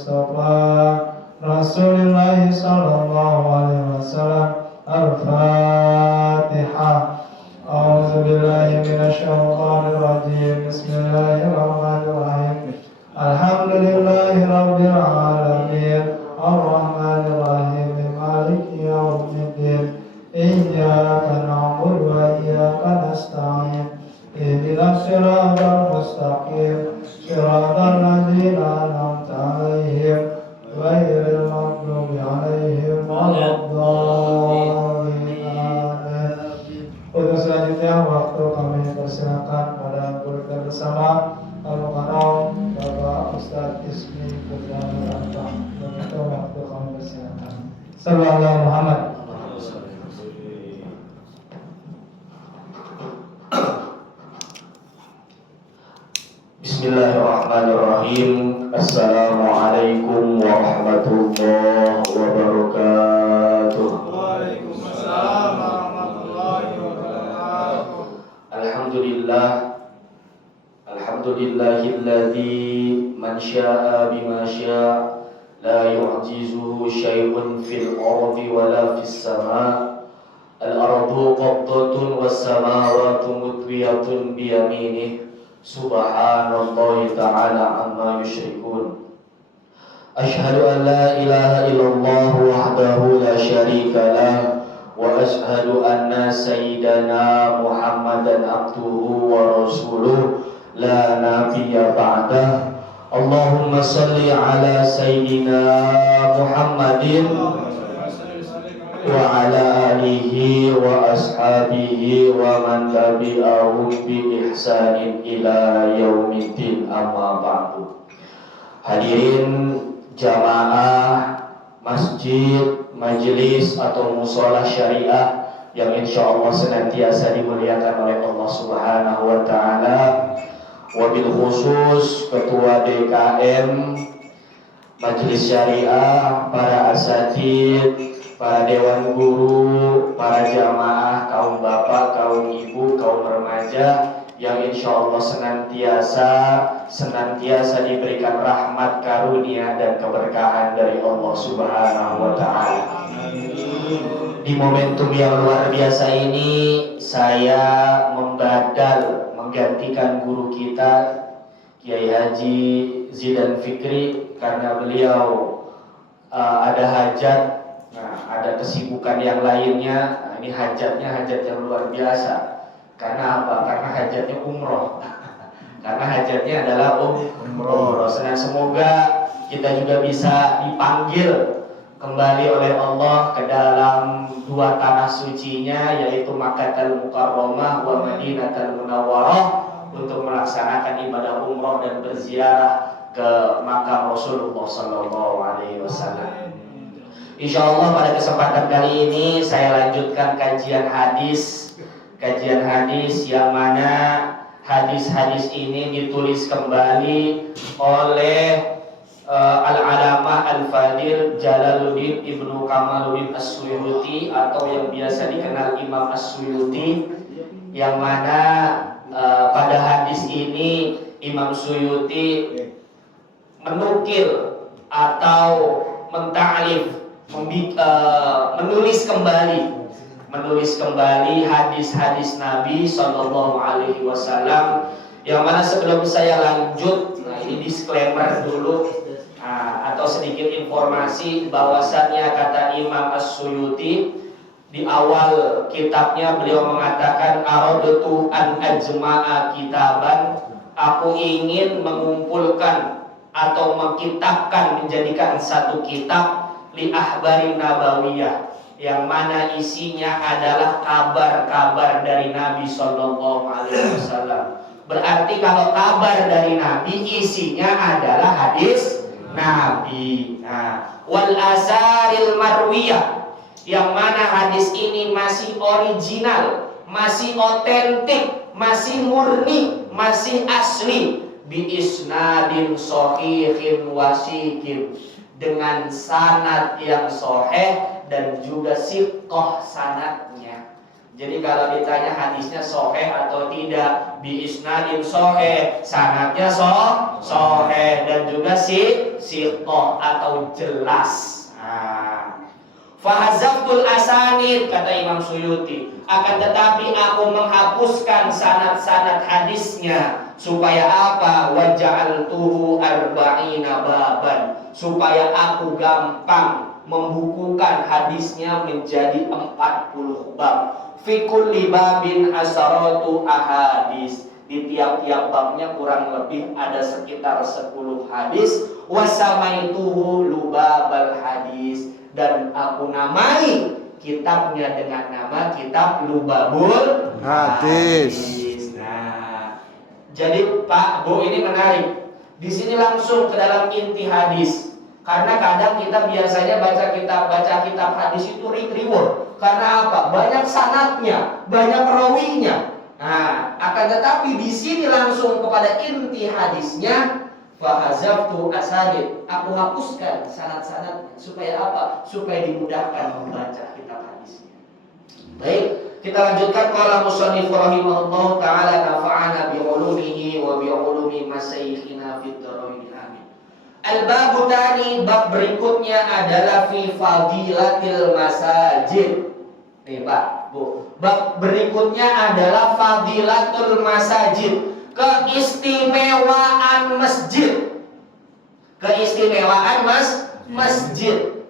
المصطفى رسول الله صلى الله عليه وسلم. الفاتحة. أعوذ بالله من الشيطان الرجيم. بسم الله الرحمن الرحيم. الحمد لله رب العالمين الرحمن الرحيم مالك يوم الدين إياك نعبد وإياك نستعين اهدنا الصراط المستقيم صراط الذين أنعمت عليهم غير المغضوب عليهم ولا الضالين. Untuk selanjutnya waktu kami persilakan pada guru kita bersama Al-Mukarram Bapak Ustadz Ismi Putra Nuranta. Untuk waktu kami persilakan. Sallallahu alaihi Muhammad. Bismillahirrahmanirrahim. Assalamualaikum warahmatullahi wabarakatuh. Waalaikumsalam warahmatullahi wabarakatuh. Alhamdulillahilladzi man syaa'a bima syaa'a la yu'jizuhu syai'un fil ardi wala fis sama'. Al-ardu qabdatun was samawati mutwiyatun bi yaminih. Subhanallahi ta'ala amma yushrikun. Ashhadu an la ilaha illallah wahdahu la syarika lah wa ashhadu anna sayyidana Muhammadan abduhu wa rasuluh la nabiyya ba'dah. Allahumma salli ala sayyidina Muhammadin wa ala alihi wa ashabihi wa man tabi'ahum bi ihsanin ila yaumiddin, amma ba'du. Hadirin jamaah masjid, majelis atau musholah syariah yang insyaallah senantiasa dimuliakan oleh Allah Subhanahu wa taala. Wabil khusus ketua DKM Majelis Syariah, para asatid, para dewan guru, para jamaah, kaum bapak, kaum ibu, kaum remaja yang insya Allah senantiasa diberikan rahmat, karunia dan keberkahan dari Allah Subhanahu wa taala. Di momentum yang luar biasa ini saya menggantikan guru kita Kiai Haji Zidan Fikri karena beliau ada hajat. Nah, ada kesibukan yang lainnya. Nah, ini hajatnya hajat yang luar biasa. Karena apa? Karena hajatnya umroh. Karena hajatnya adalah umroh. Dan semoga kita juga bisa dipanggil kembali oleh Allah ke dalam dua tanah sucinya, yaitu Makkahul Mukarramah wa Madinatul Munawwarah, untuk melaksanakan ibadah umroh dan berziarah ke makam Rasulullah Sallallahu Alaihi Wasallam. Insya Allah pada kesempatan kali ini saya lanjutkan kajian hadis yang mana hadis-hadis ini ditulis kembali oleh Al-Alamah Al-Fadil Jalaluddin Ibnu Kamaluddin As-Suyuti atau yang biasa dikenal Imam As-Suyuti, yang mana pada hadis ini Imam Suyuti menukil atau menta'alif, menulis kembali hadis-hadis Nabi Sallallahu Alaihi Wasallam, yang mana sebelum saya lanjut, nah ini disclaimer dulu, atau sedikit informasi bahwasannya kata Imam As-Suyuti di awal kitabnya beliau mengatakan aradtu an ajma'a kitaban, aku ingin mengumpulkan atau mengkitabkan, menjadikan satu kitab li ahbarin nabawiyah, yang mana isinya adalah kabar-kabar dari Nabi Sallallahu Alaihi Wasallam. Berarti kalau kabar dari Nabi isinya adalah hadis Nabi. Nah, wal asaril marwiyah, yang mana hadis ini masih original, masih otentik, masih murni, masih asli, bi isnadin shahihin wasikin, dengan sanad yang sahih dan juga siqah sanadnya. Jadi kalau ditanya hadisnya sahih atau tidak, bi isnadin sahih, sanadnya sahih dan juga siqah atau jelas. Nah, fahazaftul asanid, kata Imam Suyuti, akan tetapi aku menghapuskan sanad-sanad hadisnya supaya apa? Waja'altuhu arba'ina baban, supaya aku gampang membukukan hadisnya menjadi 40 bab. Fi kulli babin asharatu ahadis, di tiap-tiap babnya kurang lebih ada sekitar 10 hadis. Wasamaituhu lubabal hadis, dan aku namai kitabnya dengan nama kitab Lubabul Hadis. Nah, jadi Pak Bu, ini menarik. Di sini langsung ke dalam inti hadis. Karena kadang kita biasanya baca kitab hadis itu reward. Karena apa? Banyak sanadnya, banyak rawinya. Nah, akan tetapi di sini langsung kepada inti hadisnya. Fahazaftu asanid, aku hapuskan sanad-sanadnya supaya apa? Supaya dimudahkan membaca kitab hadisnya. Baik, kita lanjutkan. Qala musannif rahimahullah taala, nafa'ana bi ulumihi wa bi ulumi masyayikhina fid dharain. Amin. Al-babu tani, bab berikutnya adalah fi fadilatil masajid. Nih Pak, Bu. Bab berikutnya adalah fadilatul masajid, keistimewaan masjid. Keistimewaan masjid.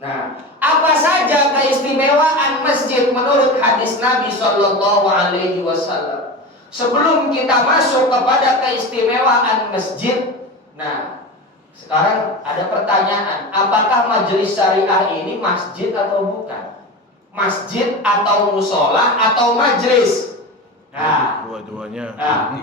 Nah, apa saja keistimewaan masjid menurut hadis Nabi Shallallahu Alaihi Wasallam? Sebelum kita masuk kepada keistimewaan masjid, nah, sekarang ada pertanyaan, apakah majelis syariah ini masjid atau bukan? Masjid atau musola atau majelis? Nah, dua-duanya. Nah,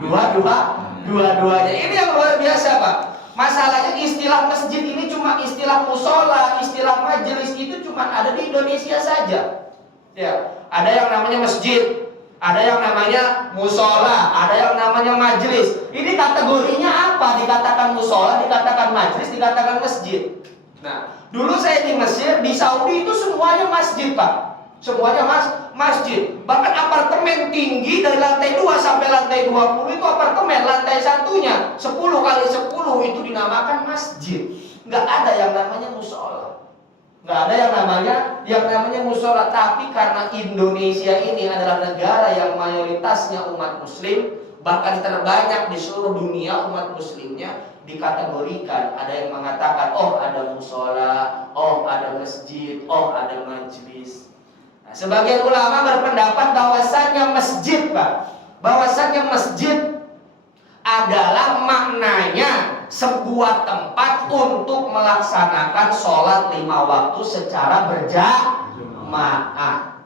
dua-duanya. Ini yang luar biasa, Pak. Masalahnya istilah masjid ini cuma istilah musola, istilah majelis itu cuma ada di Indonesia saja. Ya, ada yang namanya masjid, ada yang namanya musola, ada yang namanya majelis. Ini kategorinya apa? Dikatakan musola, dikatakan majelis, dikatakan masjid. Nah, dulu saya di Mesir, di Saudi itu semuanya masjid, Pak. Semuanya masjid. Bahkan apartemen tinggi dari lantai 2 sampai lantai 20 itu apartemen. Lantai satunya 10 kali 10 itu dinamakan masjid. Nggak ada yang namanya musola. Nggak ada yang namanya musola. Tapi karena Indonesia ini adalah negara yang mayoritasnya umat muslim, bahkan terbanyak di seluruh dunia umat muslimnya, dikategorikan. Ada yang mengatakan, oh ada musola, oh ada masjid, oh ada majlis. Sebagian ulama berpendapat bahwasannya masjid, Pak, bahwasannya masjid adalah maknanya sebuah tempat untuk melaksanakan sholat 5 waktu secara berjamaah.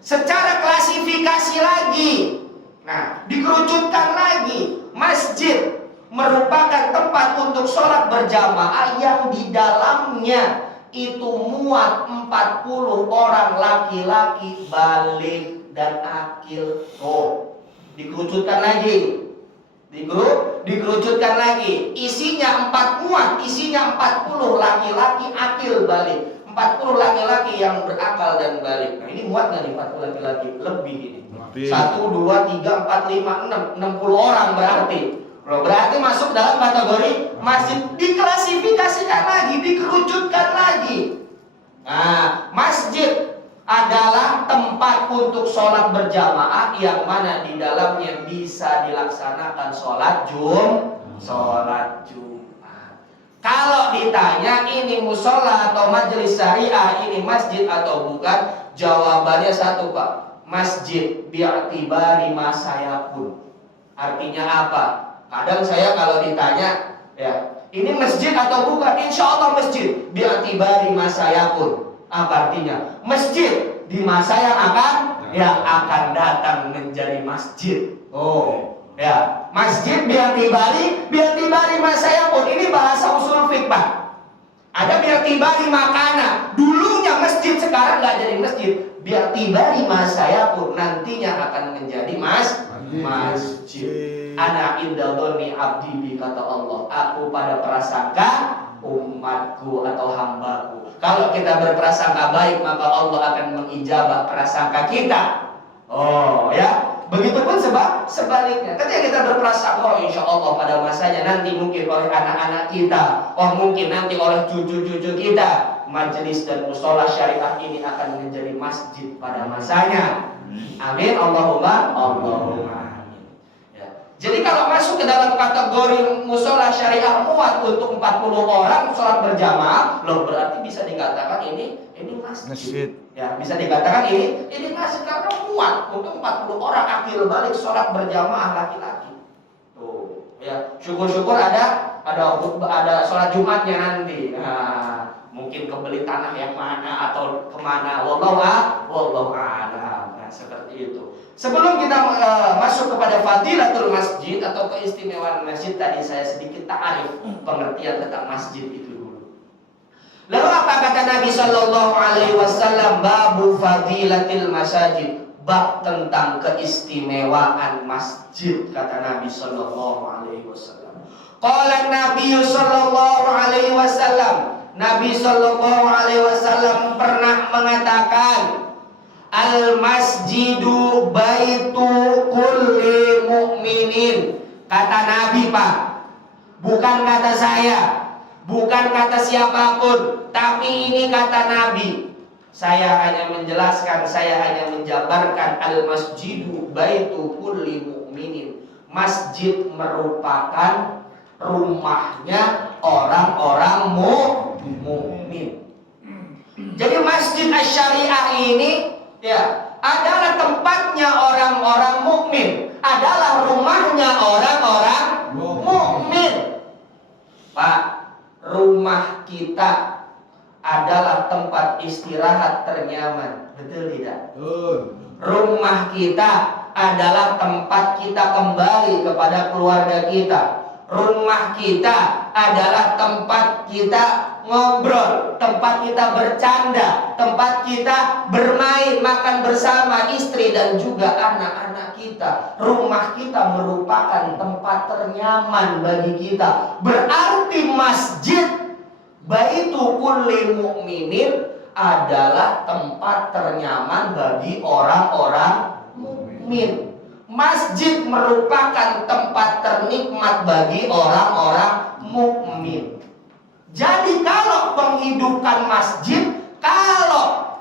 Secara klasifikasi lagi, nah, dikerucutkan lagi, masjid merupakan tempat untuk sholat berjamaah yang di dalamnya itu muat 40 orang laki-laki balik dan akil. Oh, dikerucutkan lagi. Dikerucutkan lagi. Isinya 4 muat, isinya 40 laki-laki akil balik. 40 laki-laki yang berakal dan balik. Nah, ini muat nggak nih 40 laki-laki? Lebih ini. 1, 2, 3, 4, 5, 6. 60 orang berarti. Berarti masuk dalam kategori masjid. Diklasifikasikan lagi, dikerucutkan lagi. Nah, masjid adalah tempat untuk sholat berjamaah yang mana di dalamnya bisa dilaksanakan sholat Jumat. Kalau ditanya ini musola atau majelis syariah, ini masjid atau bukan, jawabannya satu, Pak. Masjid bi'tibari ma sayakun. Artinya apa? Kadang saya kalau ditanya, ya, ini masjid atau bukan? Insya Allah masjid. Bi'tibari ma sayakun. Apa artinya? Masjid di masa yang akan datang menjadi masjid. Oh, ya, masjid bi'tibari ma sayakun. Ini bahasa usul fiqh, Pak. Ada bi'tibari makana. Dulunya masjid, sekarang nggak jadi masjid. Bi'tibari ma sayakun, nantinya akan menjadi masjid. Ana inda dhonni abdi bi, kata Allah, aku pada prasangka umatku atau hambaku. Kalau kita berprasangka baik, maka Allah akan mengijabah prasangka kita. Oh ya, begitupun sebaliknya. Ketika kita berprasangka, insya Allah pada masanya nanti mungkin oleh anak-anak kita, oh mungkin nanti oleh cucu-cucu kita, majelis dan musola syariah ini akan menjadi masjid pada masanya. Amin. Allahumma amin. Ya. Jadi kalau masuk ke dalam kategori musola syariah muat untuk 40 orang sholat berjamaah, loh berarti bisa dikatakan ini masjid. Ya, bisa dikatakan ini masjid karena muat untuk 40 orang akhir balik sholat berjamaah laki-laki. Tuh, ya syukur-syukur ada sholat Jumatnya nanti. Nah, mungkin kebeli tanah yang mana atau kemana, wallahu a'lam. Nah, seperti itu. Sebelum kita masuk kepada fadilatul masjid atau keistimewaan masjid, tadi saya sedikit ta'arif pengertian tentang masjid itu. Lalu apa kata Nabi Shallallahu Alaihi Wasallam? Babu fadilatil masajid, bab tentang keistimewaan masjid, kata Nabi Shallallahu Alaihi Wasallam. Qala Nabi Shallallahu Alaihi Wasallam, Nabi Shallallahu Alaihi Wasallam pernah mengatakan, al masjidu baitu kulli mu'minin. Kata Nabi, Pak, bukan kata saya, bukan kata siapapun, tapi ini kata Nabi. Saya hanya menjelaskan, saya hanya menjabarkan, al masjidu baitu kulli mu'minin. Masjid merupakan rumahnya orang-orang mukmin. Jadi masjid asy-syariah ini ya adalah tempatnya orang-orang mukmin, adalah rumahnya orang-orang mukmin. Pak, rumah kita adalah tempat istirahat ternyaman, betul tidak? Rumah kita adalah tempat kita kembali kepada keluarga kita. Rumah kita adalah tempat kita ngobrol, tempat kita bercanda, tempat kita bermain, makan bersama istri dan juga anak-anak kita. Rumah kita merupakan tempat ternyaman bagi kita. Berarti masjid baitu kulli mu'minin adalah tempat ternyaman bagi orang-orang mukmin. Masjid merupakan tempat ternikmat bagi orang-orang mukmin. Jadi kalau penghidupan masjid, kalau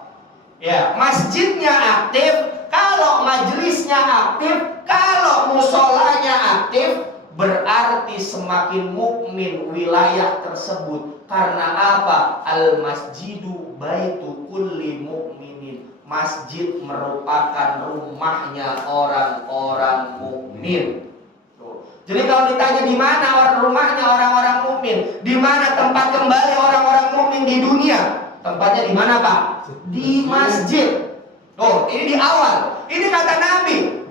ya masjidnya aktif, kalau majelisnya aktif, kalau musolanya aktif, berarti semakin mukmin wilayah tersebut. Karena apa? Al masjidu baitu kulli mu'minin. Masjid merupakan rumahnya orang-orang mukmin. Jadi kalau ditanya di mana rumahnya orang-orang mukmin, di mana tempat kembali orang-orang mukmin di dunia, tempatnya di mana, Pak? Di masjid. Oh, ini di awal. Ini kata Nabi.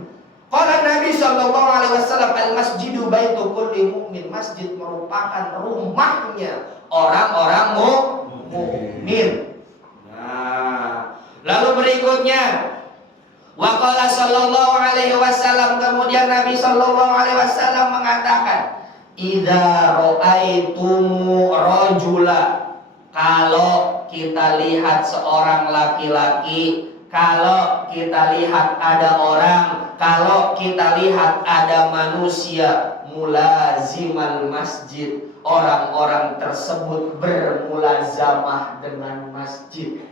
Qala Nabi sallallahu alaihi wasallam, al masjidu baitu kulli mukmin. Masjid merupakan rumahnya orang-orang mukmin. Nah, lalu berikutnya, wa qala sallallahu alaihi wasallam, kemudian Nabi sallallahu alaihi wasallam mengatakan, idza ra'aitumu rajula, kalau kita lihat seorang laki-laki, kalau kita lihat ada orang, kalau kita lihat ada manusia mulazimal masjid, orang-orang tersebut bermulazamah dengan masjid.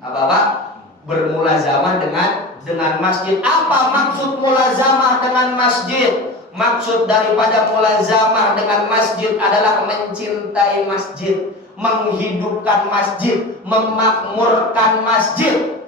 Apa Pak? Bermulazamah dengan masjid. Apa maksud mulazamah dengan masjid? Maksud daripada mulazamah dengan masjid adalah mencintai masjid, menghidupkan masjid, memakmurkan masjid.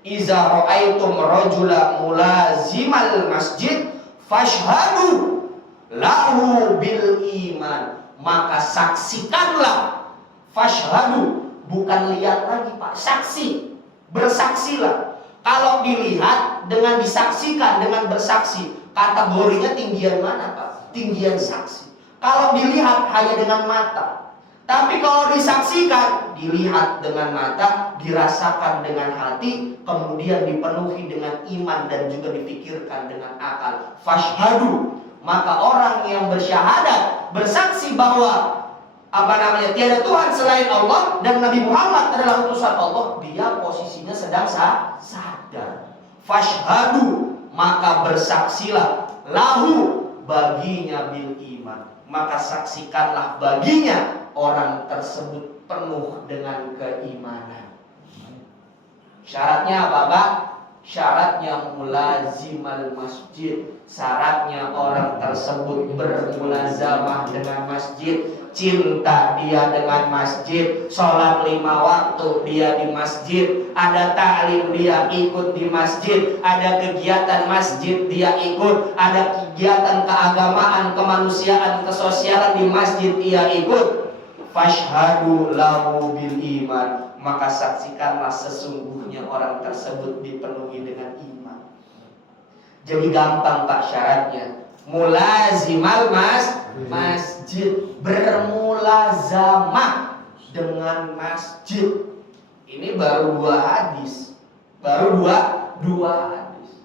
Iza ra'aitum rajula mulazimal masjid fashhadu lahu bil iman, maka saksikanlah. Fashhadu, bukan lihat lagi Pak, saksi, bersaksilah. Kalau dilihat dengan disaksikan, dengan bersaksi, kategorinya tinggian mana Pak? Tinggian saksi. Kalau dilihat hanya dengan mata. Tapi kalau disaksikan, dilihat dengan mata, dirasakan dengan hati, kemudian dipenuhi dengan iman dan juga dipikirkan dengan akal. Fashhadu, maka orang yang bersyahadat, bersaksi bahwa tiada Tuhan selain Allah dan Nabi Muhammad adalah utusan Allah, dia posisinya sedang sadar. Fashhadu, maka bersaksilah, lahu, baginya bil iman, maka saksikanlah baginya orang tersebut penuh dengan keimanan. Syaratnya apa, Pak? Syaratnya mulazimal masjid. Syaratnya orang tersebut bermulazamah dengan masjid, cinta dia dengan masjid, sholat 5 waktu dia di masjid, ada ta'lim dia ikut di masjid, ada kegiatan masjid dia ikut, ada kegiatan keagamaan, kemanusiaan, kesosialan di masjid dia ikut. Fashhadu lahu bil iman, maka saksikanlah sesungguhnya orang tersebut dipenuhi dengan iman. Jadi gampang Pak syaratnya. Mulazimal masjid, bermulazamah dengan masjid. Ini baru 2 hadis. Baru dua hadis.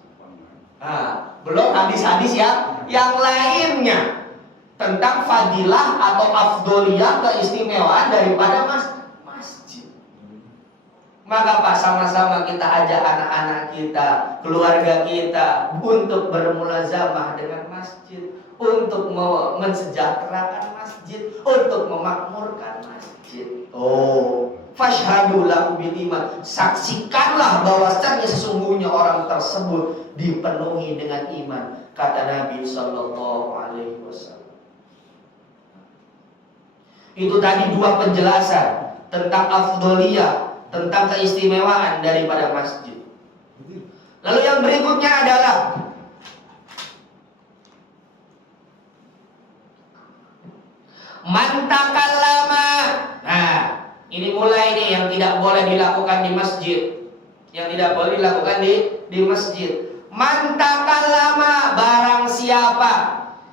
Nah, belum hadis-hadis yang lainnya tentang fadilah atau afdoliyah, keistimewaan daripada masjid. Maka Pak, sama-sama kita ajak anak-anak kita, keluarga kita untuk bermulazamah dengan masjid, untuk mensejahterakan masjid, untuk memakmurkan masjid. Fashhadu lahu bil iman, saksikanlah bahwasanya sesungguhnya orang tersebut dipenuhi dengan iman, kata Nabi sallallahu alaihi wasallam. Itu tadi 2 penjelasan tentang afdoliyah, tentang keistimewaan daripada masjid. Lalu yang berikutnya adalah man takallama. Nah, ini mulai nih yang tidak boleh dilakukan di masjid. Yang tidak boleh dilakukan di masjid. Man takallama, barang siapa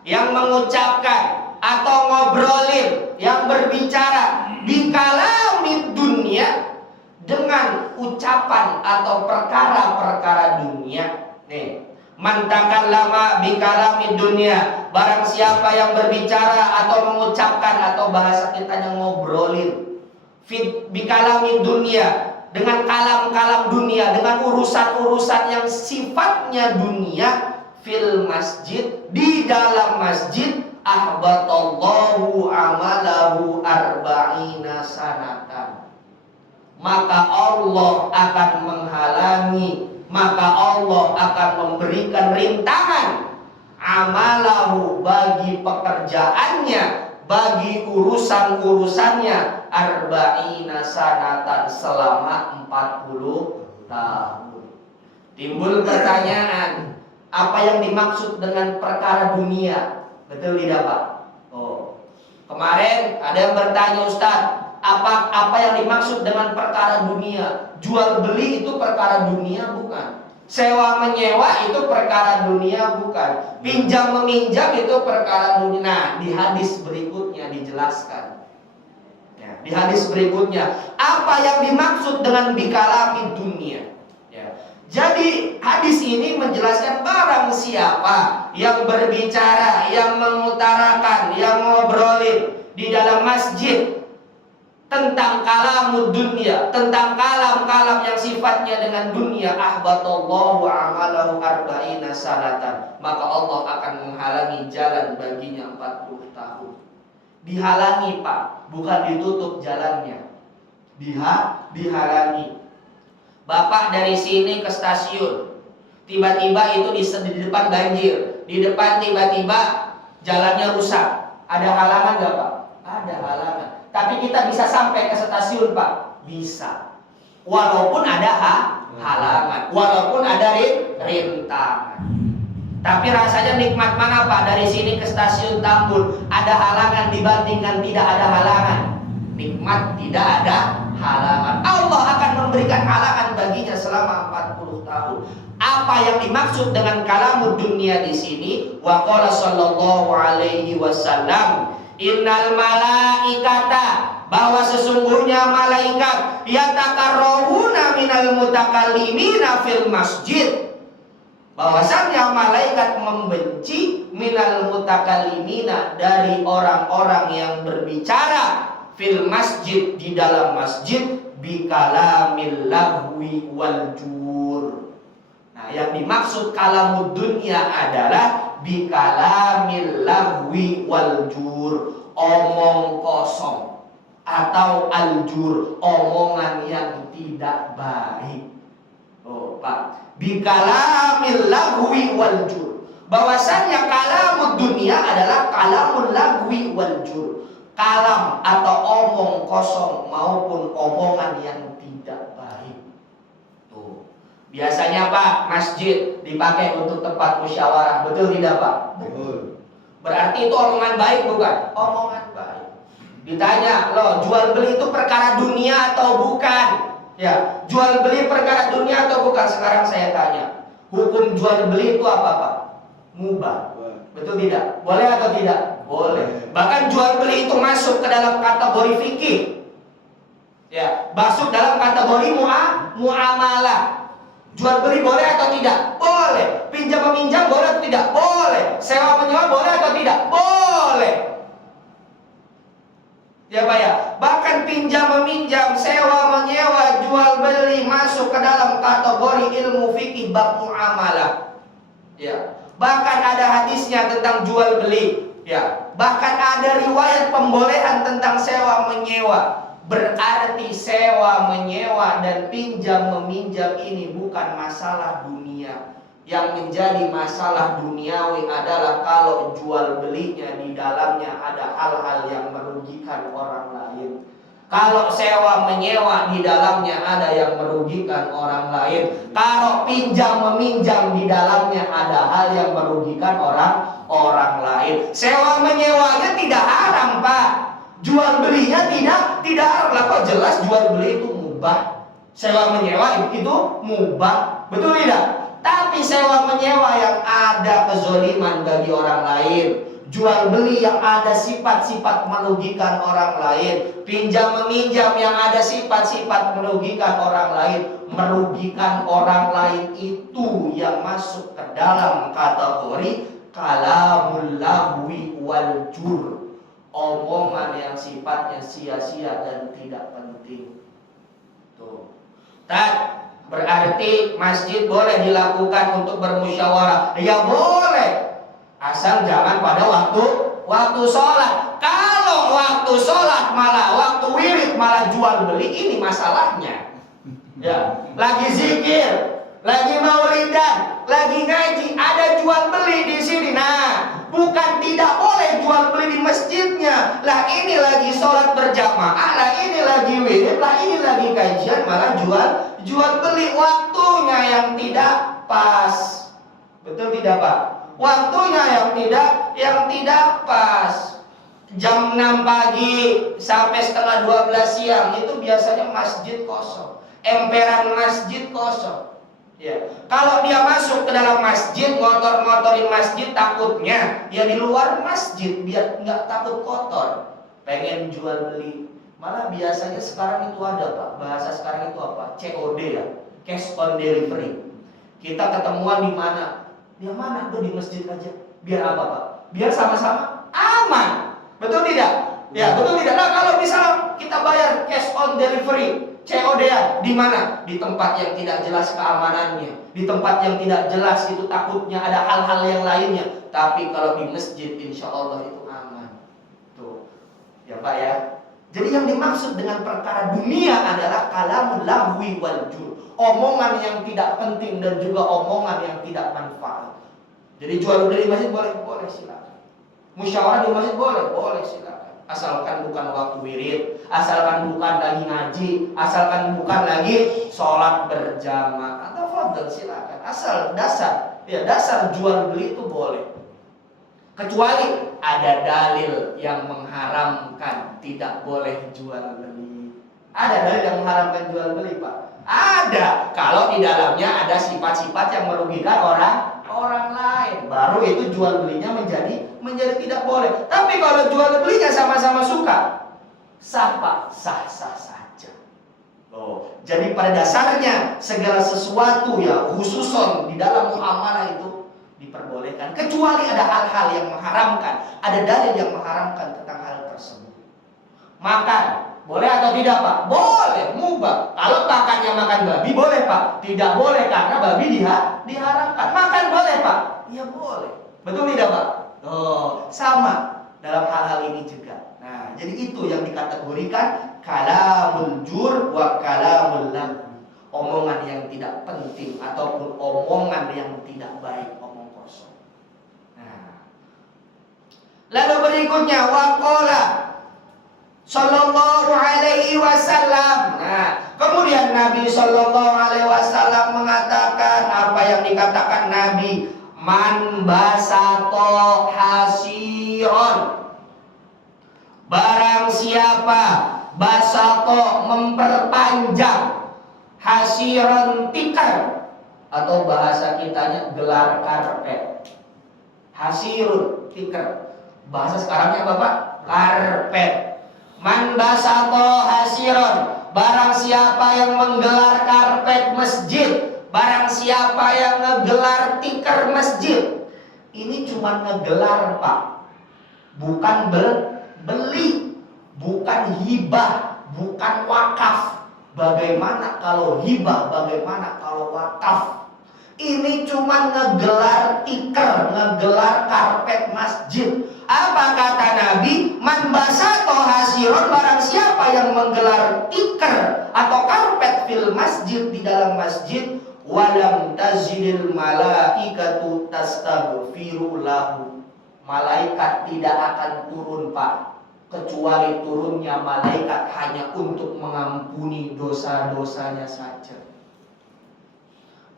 yang mengucapkan atau ngobrolin, yang berbicara bikalamid dunia, dengan ucapan atau perkara-perkara dunia. Nih, man takallama bikalamid dunia, barang siapa yang berbicara atau mengucapkan, atau bahasa kita yang ngobrolin bikalamid dunia, dengan kalam-kalam dunia, dengan urusan-urusan yang sifatnya dunia, fil masjid, di dalam masjid, ahbatallahu amalahu arba'ina sanatan, maka Allah akan menghalangi, maka Allah akan memberikan rintangan amalahu, bagi pekerjaannya, bagi urusan-urusannya, arba'ina sanatan, selama 40 tahun. Timbul pertanyaan, apa yang dimaksud dengan perkara dunia? Betul tidak Pak? Kemarin ada yang bertanya, Ustaz, apa yang dimaksud dengan perkara dunia? Jual beli itu perkara dunia bukan? Sewa menyewa itu perkara dunia bukan? Pinjam meminjam itu perkara dunia. Nah, di hadis berikutnya dijelaskan. Ya, di hadis berikutnya, apa yang dimaksud dengan bikalami dunia? Ya. Jadi hadis ini menjelaskan barang siapa yang berbicara, yang mengutarakan, yang ngobrolin di dalam masjid tentang kalamud dunia, tentang kalam-kalam yang sifatnya dengan dunia, ahbatallahu amalahu arba'ina sanatan, maka Allah akan menghalangi jalan baginya 40 tahun. Dihalangi Pak, bukan ditutup jalannya. Dihalangi. Bapak dari sini ke stasiun, tiba-tiba itu di depan banjir, di depan tiba-tiba jalannya rusak. Ada halangan nggak Pak? Ada halangan. Tapi kita bisa sampai ke stasiun Pak? Bisa. Walaupun ada halangan, walaupun ada rintangan. Tapi rasanya nikmat mana Pak dari sini ke stasiun Tambun? Ada halangan dibandingkan tidak ada halangan. Nikmat tidak ada halangan. Allah akan memberikan halangan baginya selama 40 tahun. Apa yang dimaksud dengan kalamud dunia di sini? Wa qala sallallahu alaihi wasallam, innal malaikata, bahwa sesungguhnya malaikat yatakarrahuna minal mutakallimina fil masjid, bahwasannya malaikat membenci minal mutakallimina, dari orang-orang yang berbicara fil masjid, di dalam masjid, bikalamil lahwi wal jur. Nah, Nah, yang dimaksud kalamud dunia adalah bikalamil lahwi wal jur, omong kosong, atau aljur, omongan yang tidak baik. Oh, Pak, bikalamil lahwi wal jur. Bahwasannya kalamud dunia adalah kalamul lahwi wal jur. Kalam atau omong kosong maupun omongan yang tidak baik. Tuh. Biasanya Pak, masjid dipakai untuk tempat musyawarah, betul tidak Pak? Betul. Berarti itu omongan baik bukan? Omongan baik. Ditanya, loh, jual beli itu perkara dunia atau bukan? Ya, jual beli perkara dunia atau bukan? Sekarang saya tanya, hukum jual beli itu apa Pak? Mubah. Betul tidak? Boleh atau tidak? Boleh. Bahkan jual beli itu masuk ke dalam kategori fikih. Ya, masuk dalam kategori muamalah. Jual beli boleh atau tidak? Boleh. Pinjam meminjam boleh atau tidak? Boleh. Sewa menyewa boleh atau tidak? Boleh. Ya Pak ya. Bahkan pinjam meminjam, sewa menyewa, jual beli masuk ke dalam kategori ilmu fikih bab muamalah. Ya. Bahkan ada hadisnya tentang jual beli. Ya. Bahkan ada riwayat pembolehan tentang sewa menyewa. Berarti sewa menyewa dan pinjam meminjam ini bukan masalah dunia. Yang menjadi masalah duniawi adalah kalau jual belinya di dalamnya ada hal-hal yang merugikan orang lain. Kalau sewa menyewa di dalamnya ada yang merugikan orang lain. Kalau pinjam meminjam di dalamnya ada hal yang merugikan orang lain. Sewa menyewanya tidak haram Pak. Jual belinya tidak haram. Lah kok jelas jual beli itu mubah. Sewa menyewa itu mubah. Betul tidak? Tapi sewa menyewa yang ada kezoliman bagi orang lain, jual beli yang ada sifat-sifat merugikan orang lain, pinjam meminjam yang ada sifat-sifat merugikan orang lain, merugikan orang lain itu yang masuk ke dalam kategori kalamul lahwi wal jur, omongan yang sifatnya sia-sia dan tidak penting. Tuh. Berarti masjid boleh dilakukan untuk bermusyawarah. Ya boleh, asal jangan pada waktu sholat. Kalau waktu sholat malah waktu wirid malah jual beli, ini masalahnya. Ya, lagi zikir, lagi maulidan, lagi ngaji, ada jual beli di sini. Nah, bukan tidak boleh jual beli di masjidnya. Lah ini lagi sholat berjamaah, lah ini lagi wirid, lah ini lagi kajian, malah jual beli, waktunya yang tidak pas. Betul tidak Pak? Waktunya yang tidak pas. Jam 6 pagi sampai setengah 12 siang itu biasanya masjid kosong. Emperan masjid kosong. Ya. Kalau dia masuk ke dalam masjid, ngotor-ngotorin masjid, takutnya ya di luar masjid biar nggak takut kotor. Pengen jual beli. Malah biasanya sekarang itu ada Pak, bahasa sekarang itu apa? COD ya, cash on delivery. Kita ketemuan di mana? Di mana? Tuh di masjid aja. Biar apa Pak? Biar sama-sama aman. Betul tidak? Ya betul tidak? Nah kalau misalnya kita bayar cash on delivery, COD ya, di mana? Di tempat yang tidak jelas keamanannya, di tempat yang tidak jelas itu takutnya ada hal-hal yang lainnya. Tapi kalau di masjid, insya Allah itu aman. Tuh, ya Pak ya. Jadi yang dimaksud dengan perkara dunia adalah kalamul lahwi wal jur, omongan yang tidak penting dan juga omongan yang tidak manfaat. Jadi jual beli di masjid boleh silakan. Musyawarah di masjid boleh silakan. Asalkan bukan waktu wirid, asalkan bukan lagi ngaji, asalkan bukan lagi sholat berjamaah. Atau fadl silakan. Asal dasar jual beli itu boleh. Kecuali ada dalil yang mengharamkan tidak boleh jual beli. Ada dalil yang mengharamkan jual beli Pak? Ada. Kalau di dalamnya ada sifat-sifat yang merugikan orang lain, baru itu jual belinya menjadi tidak boleh. Tapi kalau jual belinya sama-sama suka, sah Pak, sah saja. Oh, jadi pada dasarnya segala sesuatu ya khususon di dalam muamalah itu diperbolehkan, kecuali ada hal-hal yang mengharamkan, ada dalil yang mengharamkan tentang hal tersebut. Makan boleh atau tidak Pak? Boleh, mubah. Kalau makannya makan babi boleh Pak? Tidak boleh karena babi diharamkan. Makan boleh Pak? Ya boleh. Betul tidak Pak? Oh, sama dalam hal-hal ini juga. Nah, jadi itu yang dikategorikan kalamul jur wa kalamul lagu. Omongan yang tidak penting ataupun omongan yang tidak baik, omong kosong. Nah, lalu berikutnya waqala sallallahu alaihi wasallam. Nah, kemudian Nabi sallallahu alaihi wasallam mengatakan apa yang dikatakan Nabi, man basato hasiron. Barang siapa basato memperpanjang, hasiron tikar, atau bahasa kitanya gelar karpet. Hasirun tikar. Bahasa sekarangnya Bapak karpet. Man basato hasiron, barang siapa yang menggelar karpet masjid, barang siapa yang ngegelar tikar masjid. Ini cuma ngegelar Pak, bukan beli, bukan hibah, bukan wakaf. Bagaimana kalau hibah, bagaimana kalau wakaf? Ini cuma ngegelar tikar, ngegelar karpet masjid. Apa kata Nabi? Man basato hasiron, barang siapa yang menggelar tikar atau karpet fil masjid, di dalam masjid, walam tazidil malaikatu tastaghfiru lahu. Malaikat tidak akan turun Pak, kecuali turunnya malaikat hanya untuk mengampuni dosa-dosanya saja.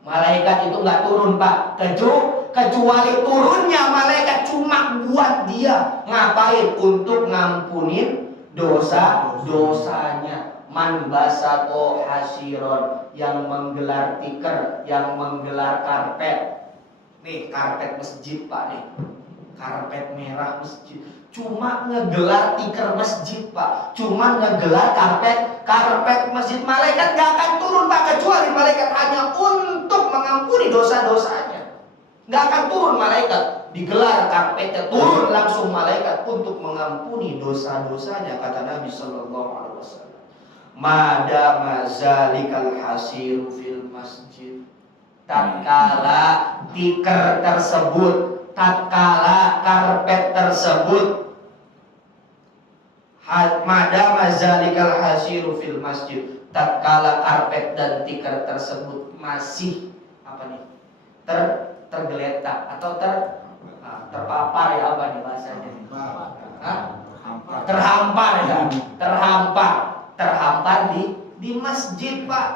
Malaikat itu nggak turun Pak, kecuali turunnya malaikat cuma buat dia. Ngapain? Untuk ngampunin dosa-dosanya. Man basato hasiron, yang menggelar tikar, yang menggelar karpet. Nih karpet masjid Pak nih, karpet merah masjid. Cuma ngegelar tikar masjid Pak, cuma ngegelar karpet masjid. Malaikat gak akan turun Pak, kecuali malaikat hanya untuk mengampuni dosa-dosanya. Gak akan turun malaikat, digelar karpetnya, turun langsung malaikat untuk mengampuni dosa-dosanya. Kata Nabi Sallallahu Alaihi Wasallam, madama zalikal hasiru fil masjid, tatkala tikar tersebut, tatkala karpet tersebut, madama zalikal hasiru fil masjid, tatkala karpet dan tikar tersebut masih apa nih, tergeletak atau terpapar ya, apa nih bahasanya? Terhampar di masjid Pak.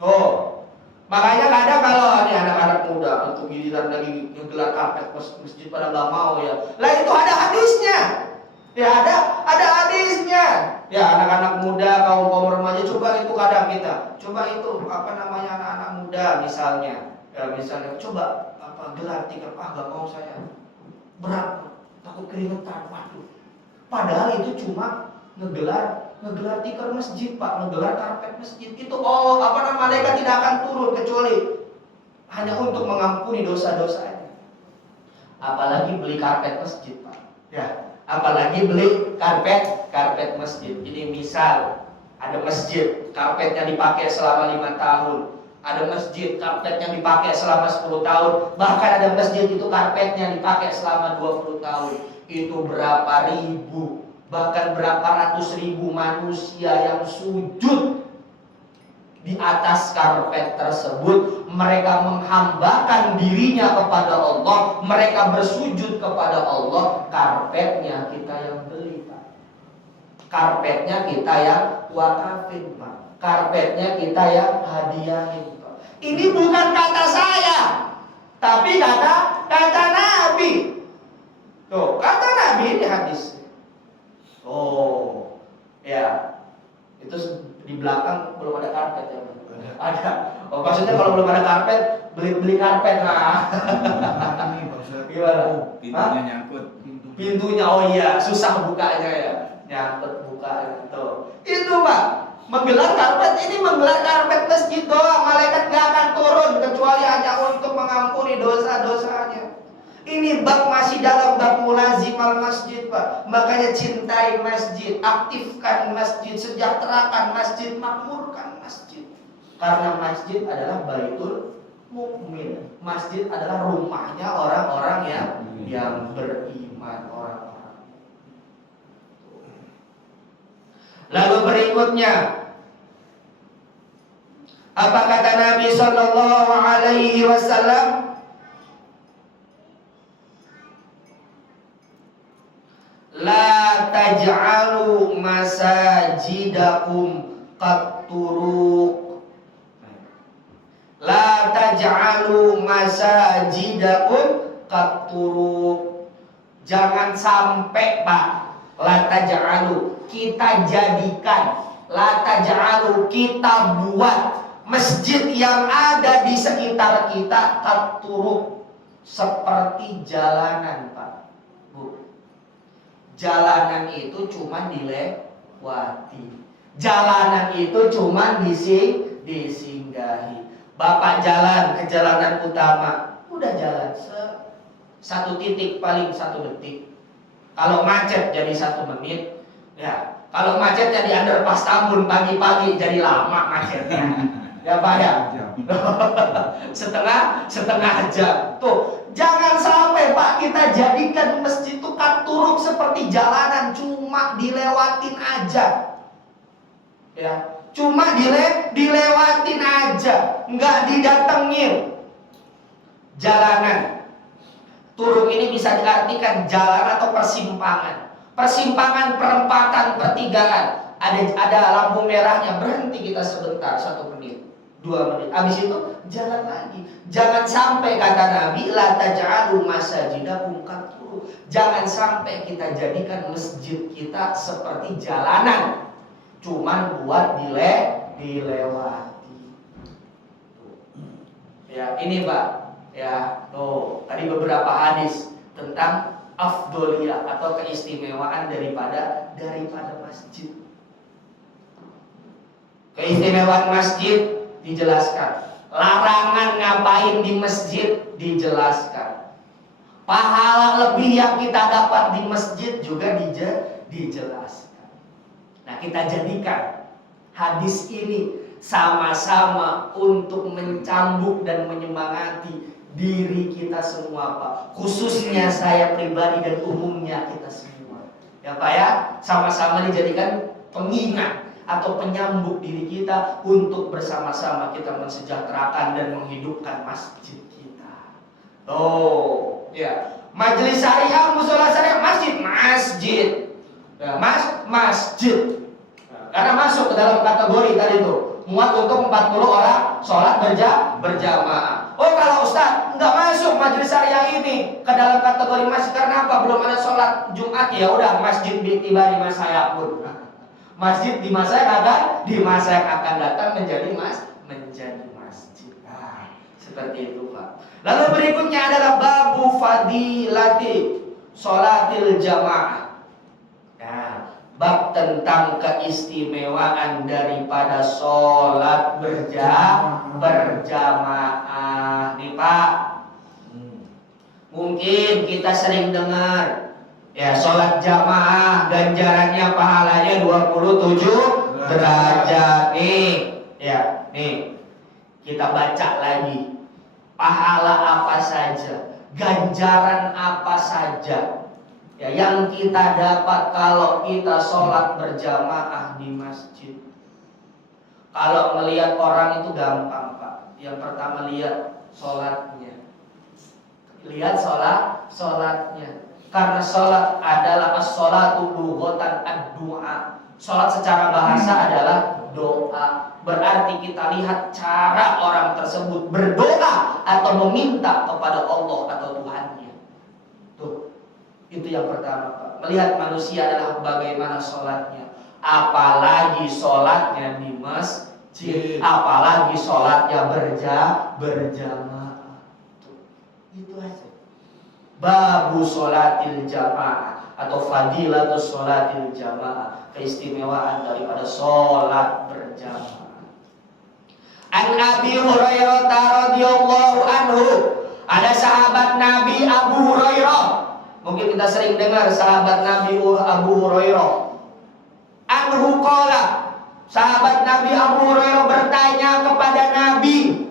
Oh, makanya kadang kalau nih anak-anak muda untuk giliran lagi ngegelar karpet masjid pada nggak mau ya. Lah itu ada hadisnya. Ya ada hadisnya. Ya anak-anak muda, kaum remaja, coba itu kadang kita, coba itu apa namanya anak-anak muda misalnya, ya misalnya coba apa gelar tikar, nggak mau saya, berat, takut keringetan, waduh. Padahal itu cuma ngegelar tikar masjid Pak, ngegelar karpet masjid. Itu malaikat tidak akan turun kecuali hanya untuk mengampuni dosa-dosanya. Apalagi beli karpet masjid Pak. Ya, apalagi beli karpet masjid. Jadi misal ada masjid karpetnya dipakai selama 5 tahun, ada masjid karpetnya dipakai selama 10 tahun, bahkan ada masjid itu karpetnya dipakai selama 20 tahun. Itu berapa ribu, bahkan berapa ratus ribu manusia yang sujud di atas karpet tersebut. Mereka menghambakan dirinya kepada Allah, mereka bersujud kepada Allah. Karpetnya kita yang beli Pak, karpetnya kita yang wakafin Pak, karpetnya kita yang hadiahin Pak. Ini bukan kata saya, tapi kata Nabi. Tuh, kata Nabi, ini hadis. Oh, ya. Itu di belakang belum ada karpet ya, Bang? Ada. Oh, maksudnya kalau belum ada karpet, beli karpet. Nah. Gimana? Pintunya nyangkut. Pintunya, oh iya, susah bukanya ya. Nyangkut bukanya. Tuh. Itu Pak, menggelar karpet, ini menggelar karpet masjid doang. Malaikat gak akan turun kecuali hanya untuk mengampuni dosa-dosanya. Ini bab masih dalam bab mulazimal masjid Pak. Makanya cintai masjid, aktifkan masjid, sejahterakan masjid, makmurkan masjid. Karena masjid adalah baitul mukmin. Masjid adalah rumahnya orang-orang yang beriman, orang-orang. Lalu berikutnya, apa kata Nabi Sallallahu Alaihi Wasallam? La taj'alu masajidakum qatturuq. La taj'alu masajidakum qatturuq. Jangan sampai, Pak. La taj'alu, kita jadikan. La taj'alu, kita buat masjid yang ada di sekitar kita qatturuq, seperti jalanan, Pak. Bu. Jalanan itu cuma dilewati. Jalanan itu cuma disinggahi. Bapak jalan ke jalanan utama, udah jalan satu titik, paling 1 detik. Kalau macet jadi 1 menit. Ya, kalau macet jadi underpass Tambun pagi-pagi jadi lama macetnya. Ya Pak ya. setengah jam. Tuh, jangan sampai Pak kita jadikan masjid itu katuruk seperti jalanan, cuma dilewatin aja. Ya, cuma dilewatin aja, nggak didatengin. Jalanan. Turuk ini bisa diartikan jalan atau persimpangan. Persimpangan, perempatan, pertigaan. Ada lampu merahnya, berhenti kita sebentar, 1 menit, 2 menit. Habis itu jalan lagi. Jangan sampai kata Nabi, la taj'alu masajidakum qatturuq. Jangan sampai kita jadikan masjid kita seperti jalanan, cuman buat dilewati. Ya, ini Pak. Ya, tuh tadi beberapa hadis tentang afdoliyah atau keistimewaan daripada masjid. Keistimewaan masjid dijelaskan. Larangan ngapain di masjid dijelaskan. Pahala lebih yang kita dapat di masjid juga dijelaskan. Nah, kita jadikan hadis ini sama-sama untuk mencambuk dan menyemangati diri kita semua, Pak. Khususnya saya pribadi dan umumnya kita semua. Ya Pak ya, sama-sama dijadikan pengingat atau penyambuk diri kita untuk bersama-sama kita mensejahterakan dan menghidupkan masjid kita. Oh, ya. Majelis syariah, musola syariah, masjid. Ya, masjid. Karena masuk ke dalam kategori tadi itu, muat untuk 40 orang sholat berjamaah. Oh, kalau Ustaz nggak masuk majelis syariah ini ke dalam kategori masjid karena apa? Belum ada sholat Jumat, ya udah masjid tiba di masa saya pun. Masjid di masa yang akan datang menjadi masjid. Nah, seperti itu Pak. Lalu berikutnya adalah babu fadilati sholatil jamaah. Nah, bab tentang keistimewaan daripada sholat berjamaah. Nih Pak, mungkin kita sering dengar ya, sholat jamaah ganjarannya pahalanya 27 derajat. Nih, ya, nih kita baca lagi. Pahala apa saja, ganjaran apa saja ya yang kita dapat kalau kita sholat berjamaah di masjid. Kalau melihat orang itu gampang Pak. Yang pertama lihat sholatnya. Lihat sholatnya. Karena sholat adalah as-sholatu lughatan ad-du'a. Sholat secara bahasa adalah doa. Berarti kita lihat cara orang tersebut berdoa atau meminta kepada Allah atau Tuhannya. Tuh, itu yang pertama Pak. Melihat manusia adalah bagaimana sholatnya. Apalagi sholatnya di masjid, apalagi sholatnya berjamaah. Tuh, itu aja. Babu sholatil jamaah atau fadilatus sholatil jamaah, keistimewaan daripada sholat berjamaah. An Abi Hurairah radhiyallahu anhu, ada sahabat Nabi Abu Hurairah. Mungkin kita sering dengar sahabat Nabi Abu Hurairah. Anhu qala, sahabat Nabi Abu Hurairah bertanya kepada Nabi,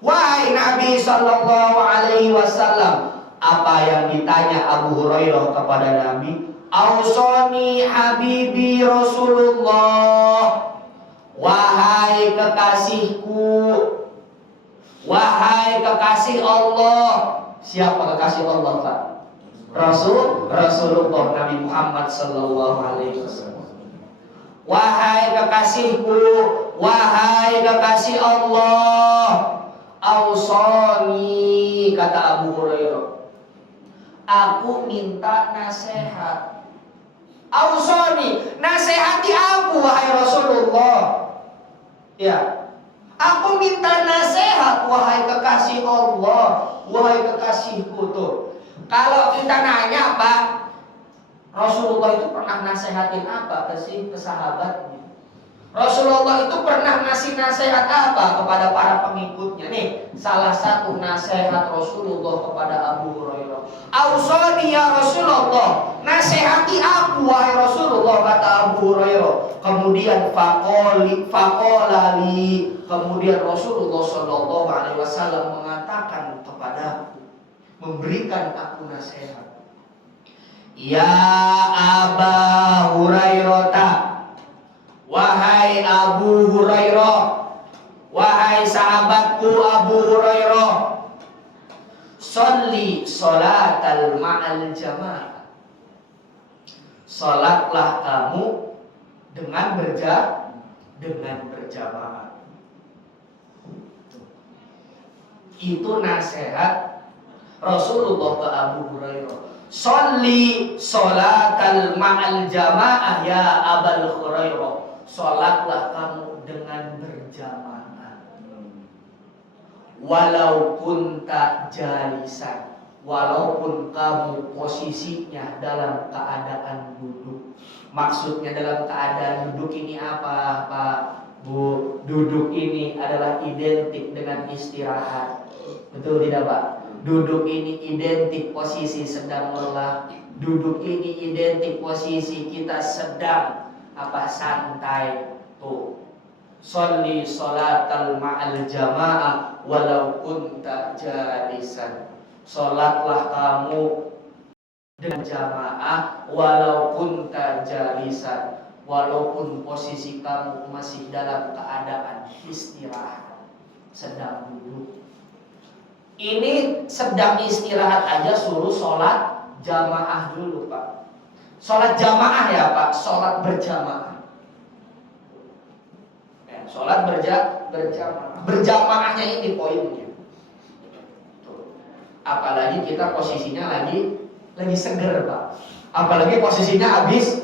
wahai Nabi Sallallahu Alaihi Wasallam. Apa yang ditanya Abu Hurairah kepada Nabi? Ausoni habibi Rasulullah, wahai kekasihku, wahai kekasih Allah. Siapa kekasih Allah, Pak? Rasulullah Nabi Muhammad Sallallahu Alaihi Wasallam. Wahai kekasihku, wahai kekasih Allah, ausoni, kata Abu Hurairah, aku minta nasihat. Ausoni, nasihati aku wahai Rasulullah. Ya, aku minta nasihat wahai kekasih Allah, wahai kekasihku. Tuh, kalau kita nanya, Pak, Rasulullah itu pernah nasihatin apa ke sahabatnya? Rasulullah itu pernah ngasih nasihat apa kepada para pengikutnya? Nih, salah satu nasihat Rasulullah kepada Abu Hurairah. Ausani ya Rasulullah, nasihati aku wahai Rasulullah, kata Abu Hurairah. Kemudian faqolali, kemudian Rasulullah Shallallahu Alaihi Wasallam mengatakan kepadaku, memberikan aku nasihat. Ya Aba Hurairah, wahai Abu Hurairah, wahai sahabatku Abu Hurairah, sholli sholatal ma'al jamaah, sholatlah kamu dengan berjamaah. Itu nasihat Rasulullah ke Abu Hurairah. Sholli sholatal ma'al jamaah ya Abul Hurairah, sholatlah kamu dengan berjamaah. Walau kunta jalisan, walaupun kamu posisinya dalam keadaan duduk. Maksudnya dalam keadaan duduk ini apa, Pak, Bu? Duduk ini adalah identik dengan istirahat. Betul tidak, Pak? Duduk ini identik posisi sedang lelah. Duduk ini identik posisi kita sedang santai. Tuh, sholli sholatal ma'al jamaah walau kunta jalisan, sholatlah kamu dengan jamaah walau kunta jalisan, walaupun posisi kamu masih dalam keadaan istirahat, sedang duduk. Ini sedang istirahat aja suruh sholat jamaah dulu, Pak. Sholat jamaah ya, Pak, sholat berjamaah. Ya, sholat berjamaah. Berjamaahnya ini poinnya. Tuh. Apalagi kita posisinya lagi seger, Pak. Apalagi posisinya habis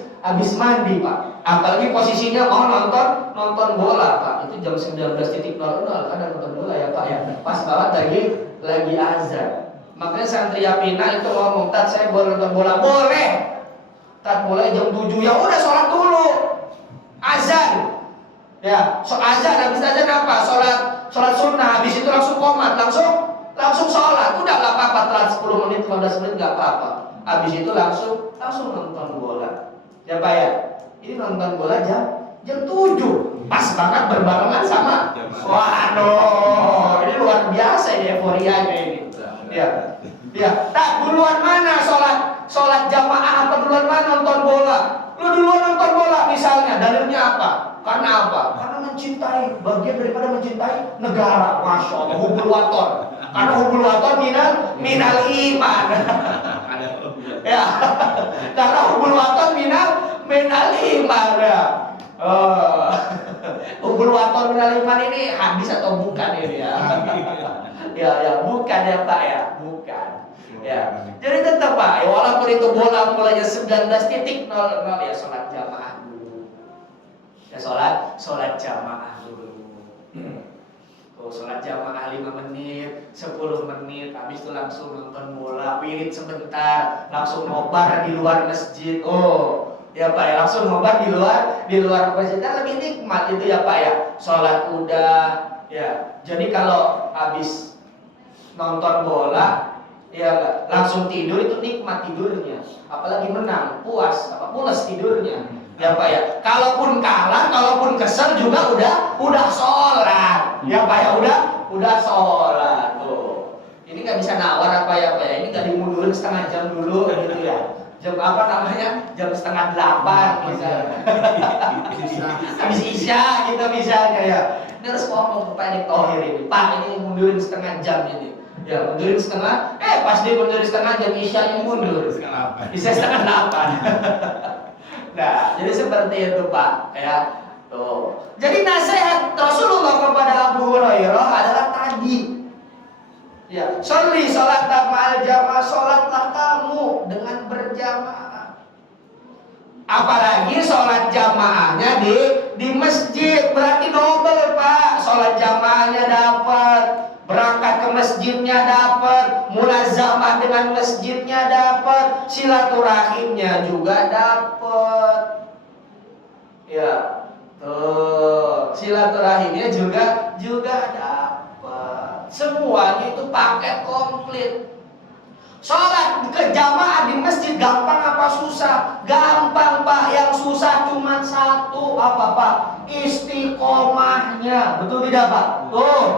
mandi, Pak. Apalagi posisinya mau nonton bola, Pak. Itu jam 19.00 ada nonton bola ya, Pak ya. Pas banget lagi azan. Makanya santri Yapina itu ngomong, "Tat, saya boleh nonton bola?" Boleh. Tat, boleh jam 7. Ya udah, sholat dulu. Azan. Ya, azan, habis azan apa? Sholat sunnah, habis itu langsung qomat, langsung sholat. Udah enggak apa-apa, telat 10 menit, 15 menit enggak apa-apa. Habis itu langsung nonton bola. Ya, Pak ya. Ini nonton bola jam 7. Pas banget berbarengan sama. Waduh, ini luar biasa ini euforianya ini. Ya. Ya, tak duluan mana sholat jamaah apa duluan mana nonton bola? Lu duluan nonton bola misalnya, dalilnya apa? Karena apa? Karena mencintai, bagian daripada mencintai negara. Masya Allah, hubul waton. Karena hubul waton minal iman. Ya, karena hubul waton minal iman ya. Hubul waton minal iman ini hadis atau bukan ini ya? Ya, bukan ya, Pak ya, bukan. Ya, jadi tetap, Pak, ya, walaupun itu bola mulanya 19.00 ya, sholat jamaah dulu. Ya, sholat jamaah dulu. Tuh, sholat jamaah 5 menit, 10 menit, habis itu langsung nonton bola, wirid sebentar, langsung nobar di luar masjid. Oh, ya, Pak ya, langsung nobar di luar masjid. Kan lebih nikmat itu ya, Pak ya. Sholat udah, ya. Jadi kalau habis nonton bola, ya langsung tidur itu nikmat tidurnya. Apalagi menang, puas tidurnya. Ya, Pak ya. Kalaupun kalah, kalaupun kesel juga udah sholat. Ya, Pak ya, udah sholat tuh. nggak bisa nawar apa ya, ini nggak dimundurin setengah jam dulu gitu ya. Jam apa namanya? Jam setengah 8 misalnya. Habis Isya gitu misalnya ya. Ini harus ngomong ke Pak Edik Thohir ini, Pak ini mundurin setengah jam ini. Ya mundurin setengah, pas dia mundurin setengah jam Isyanya mundur. Bisa setengah 8. Nah, jadi seperti itu Pak ya. Tuh. Jadi nasihat Rasulullah kepada Abu Hurairah adalah tadi. Ya, sholli sholat ma'al jamaah, sholatlah kamu dengan berjamaah. Apalagi sholat jamaahnya di masjid, berarti double Pak. Sholat jamaahnya dapat, berangkat ke masjidnya dapat, mulazamah dengan masjidnya dapat, silaturahimnya juga dapat. Ya, tuh silaturahimnya juga dapat. Semuanya itu paket komplit. Sholat ke jamaah di masjid gampang apa susah? Gampang Pak, yang susah cuma satu, apa Pak? Istiqomahnya, betul tidak Pak? Tuh,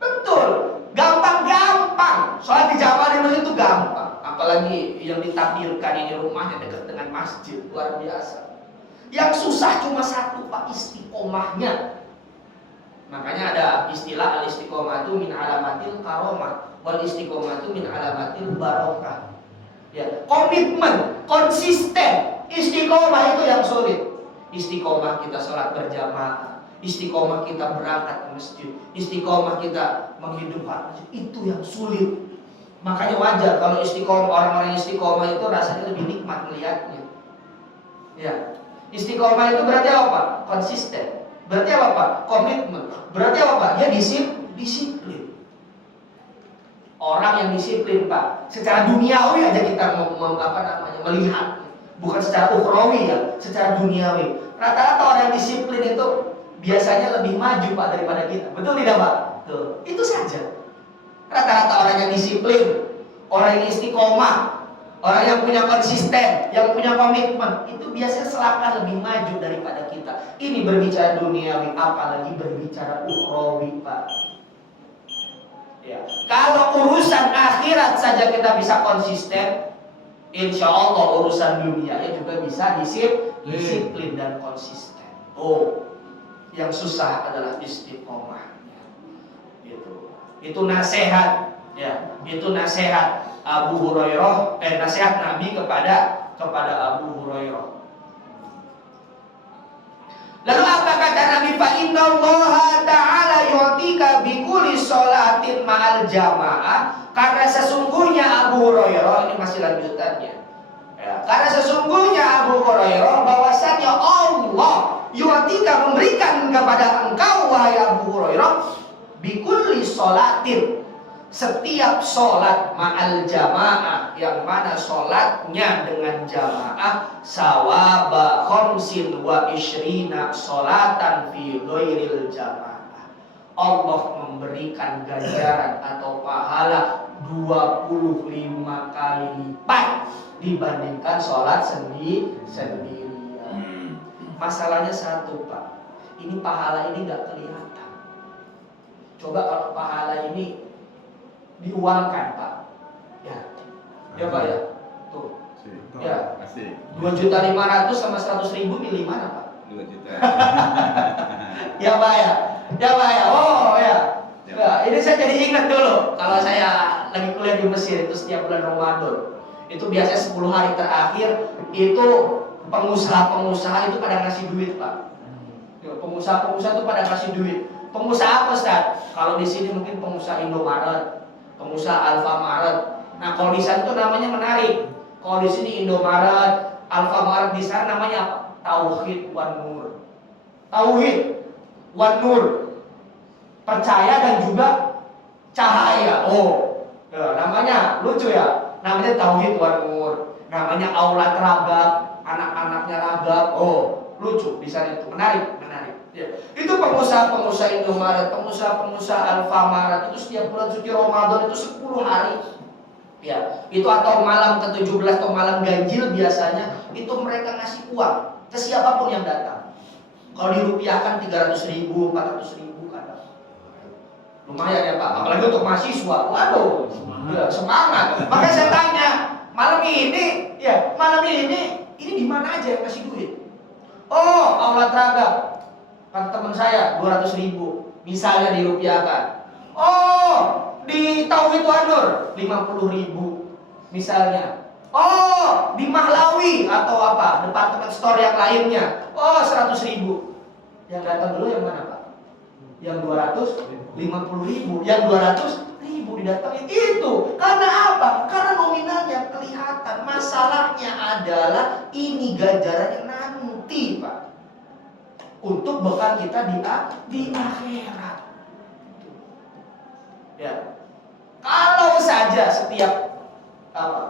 betul, gampang. Sholat di jamaah di masjid itu gampang. Apalagi yang ditakdirkan ini rumahnya dekat dengan masjid, luar biasa. Yang susah cuma satu Pak, istiqomahnya. Makanya ada istilah al-istiqomah itu min alamatil karomah, wal istiqomah itu min alamatil barokah. Ya, komitmen, konsisten. Istiqomah itu yang sulit. Istiqomah kita sholat berjamaah, istiqomah kita berangkat ke masjid, istiqomah kita menghidupkan masjid, itu yang sulit. Makanya wajar kalau istiqomah, orang-orang istiqomah itu rasanya lebih nikmat melihatnya. Ya, istiqomah itu berarti apa? Konsisten. Berarti apa Pak? Komitmen. Berarti apa Pak? Dia disiplin. Orang yang disiplin Pak, secara duniawi aja kita melihat, bukan secara ukhrawi ya, secara duniawi. Rata-rata orang yang disiplin itu biasanya lebih maju Pak daripada kita. Betul tidak Pak? Tuh, itu saja. Rata-rata orang yang disiplin, orang yang istiqomah, orang yang punya konsisten, yang punya komitmen, itu biasanya selangkah lebih maju daripada kita. Ini berbicara duniawi, apalagi berbicara ukhrawi Pak. Ya. Kalau urusan akhirat saja kita bisa konsisten, insya Allah urusan dunianya juga bisa disiplin dan konsisten. Oh, yang susah adalah istiqomahnya. Itu nasihat, ya, itu nasihat Abu Hurairah, nasihat Nabi kepada Abu Hurairah. Lalu apa kata Nabi? Fa innallaha ta'ala yu'tika bi kulli sholatin ma'al jamaah. Karena sesungguhnya Abu Hurairah, ini masih lanjutannya. Ya, karena sesungguhnya Abu Hurairah bahwasanya Allah yu'tika memberikan kepada engkau wahai Abu Hurairah bi kulli sholatin, setiap sholat ma'al jamaah, yang mana sholatnya dengan jamaah, sawaba khamsin wa ishrina sholatan fi ghairil jamaah, Allah memberikan ganjaran atau pahala 25 kali lipat dibandingkan sholat sendirian. Masalahnya satu Pak, ini pahala ini gak kelihatan. Coba kalau pahala ini diuangkan Pak, ya Pak ya, tuh, ya, 2.500.000 sama 100.000 milih mana Pak? 2 juta. Ya Pak ya, oh ya. Ini saya jadi ingat dulu, kalau saya lagi kuliah di Mesir itu setiap bulan Ramadan, itu biasanya 10 hari terakhir itu pengusaha itu pada ngasih duit Pak. Pengusaha itu pada ngasih duit. Pengusaha apa Ustaz? Kalau di sini mungkin pengusaha Indomaret, pengusaha Alfamaret. Nah, kalau di sana itu namanya menarik. Kalau di sini Indomaret, Alfamaret, di sana namanya apa? Tauhid wan nur. Tauhid wan nur. Percaya dan juga cahaya. Oh, namanya lucu ya. Namanya Tauhid wan nur. Namanya aulad ragab, anak-anaknya ragab. Oh, lucu. Di sana itu menarik. Ya. Itu pengusaha-pengusaha Indomaret, pengusaha-pengusaha Alfamaret itu setiap bulan suci Ramadan itu 10 hari. Ya, itu atau malam ke-17 atau malam ganjil biasanya itu mereka ngasih uang ke siapapun yang datang. Kalau dirupiahkan 300.000, 400.000 kadang. Lumayan ya Pak, apalagi untuk mahasiswa. Waduh, ya, semangat. Makanya saya tanya, malam ini ini di mana aja yang kasih duit? Oh, aula Traga. Kata teman saya 200.000, misalnya dirupiahkan. Oh, di Tauhid Anur 50.000, misalnya. Oh, di Mahlawi atau apa, departemen store yang lainnya. Oh, 100.000. Yang datang dulu yang mana Pak? Yang 250.000, yang 200.000 didatangin itu. Karena apa? Karena nominalnya kelihatan. Masalahnya adalah ini ganjarannya nanti Pak, untuk bekal kita di akhirat. Ya, kalau saja setiap